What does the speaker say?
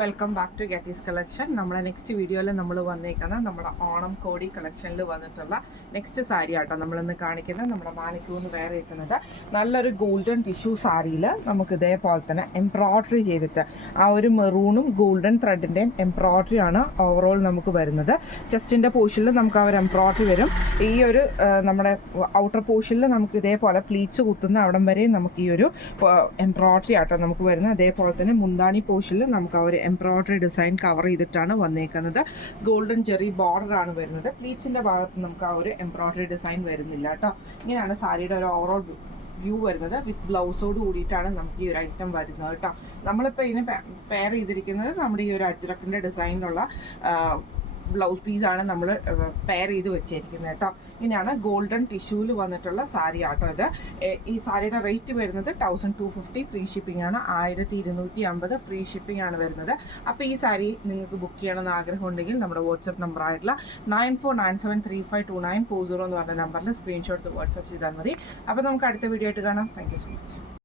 Welcome back to ഗെറ്റീസ് collection. നമ്മളെ next വീഡിയോയിൽ നമ്മൾ വന്നേക്കുന്നത് നമ്മുടെ ഓണം കോടി കളക്ഷനിൽ വന്നിട്ടുള്ള നെക്സ്റ്റ് സാരി ആട്ടോ നമ്മളിന്ന് കാണിക്കുന്നത്. നമ്മുടെ മാനിക്കൂന്ന് വേറെ ഇരിക്കുന്നത് നല്ലൊരു ഗോൾഡൻ ടിഷ്യൂ സാരിയിൽ നമുക്ക് ഇതേപോലെ തന്നെ എംബ്രോയ്ഡറി ചെയ്തിട്ട് ആ ഒരു മെറൂണും ഗോൾഡൻ ത്രെഡിൻ്റെയും എംബ്രോയ്ഡറി ആണ് ഓവറോൾ നമുക്ക് വരുന്നത്. ചെസ്റ്റിൻ്റെ പോർഷനിൽ നമുക്ക് ആ ഒരു എംബ്രോയ്ഡറി വരും. ഈ ഒരു നമ്മുടെ ഔട്ടർ പോർഷനിൽ നമുക്ക് ഇതേപോലെ പ്ലീറ്റ്സ് കുത്തുന്ന അവിടം വരെയും നമുക്ക് ഈ ഒരു എംബ്രോയ്ഡറി ആട്ടോ നമുക്ക് വരുന്നത്. അതേപോലെ തന്നെ മുന്താണി പോർഷനിൽ നമുക്ക് ആ ഒരു എംബ്രോയ്ഡറി ഡിസൈൻ കവർ ചെയ്തിട്ടാണ് വന്നേക്കുന്നത്. ഗോൾഡൻ ജെറി ബോർഡർ ആണ് വരുന്നത്. പ്ലീറ്റ്സിൻ്റെ ഭാഗത്ത് നമുക്ക് ആ ഒരു എംബ്രോയ്ഡറി ഡിസൈൻ വരുന്നില്ല കേട്ടോ. ഇങ്ങനെയാണ് സാരിയുടെ ഒരു ഓവറോൾ വ്യൂ വരുന്നത്. വിത്ത് ബ്ലൗസോട് കൂടിയിട്ടാണ് നമുക്ക് ഈ ഒരു ഐറ്റം വരുന്നത് കേട്ടോ. നമ്മളിപ്പോൾ ഇതിന് പെയർ ചെയ്തിരിക്കുന്നത് നമ്മുടെ ഈ ഒരു അജ്രക്കിൻ്റെ ഡിസൈനിലുള്ള ബ്ലൗസ് പീസാണ് നമ്മൾ പെയർ ചെയ്ത് വെച്ചിരിക്കുന്നത് കേട്ടോ. ഇങ്ങനെയാണ് ഗോൾഡൻ ടിഷ്യൂവിൽ വന്നിട്ടുള്ള സാരി ആട്ടോ ഇത്. ഈ സാരിയുടെ റേറ്റ് വരുന്നത് 1250 ഫ്രീ ഷിപ്പിംഗ് ആണ്. 1250 ഫ്രീ ഷിപ്പിംഗ് ആണ് വരുന്നത്. അപ്പോൾ ഈ സാരി നിങ്ങൾക്ക് ബുക്ക് ചെയ്യണമെന്ന് ആഗ്രഹം ഉണ്ടെങ്കിൽ നമ്മുടെ വാട്സപ്പ് നമ്പർ ആയിട്ടുള്ള 9497352940 എന്ന് പറഞ്ഞ നമ്പറിൽ സ്ക്രീൻഷോട്ട് വാട്സപ്പ് ചെയ്താൽ മതി. അപ്പോൾ നമുക്ക് അടുത്ത വീഡിയോ ആയിട്ട് കാണാം. Thank you so much.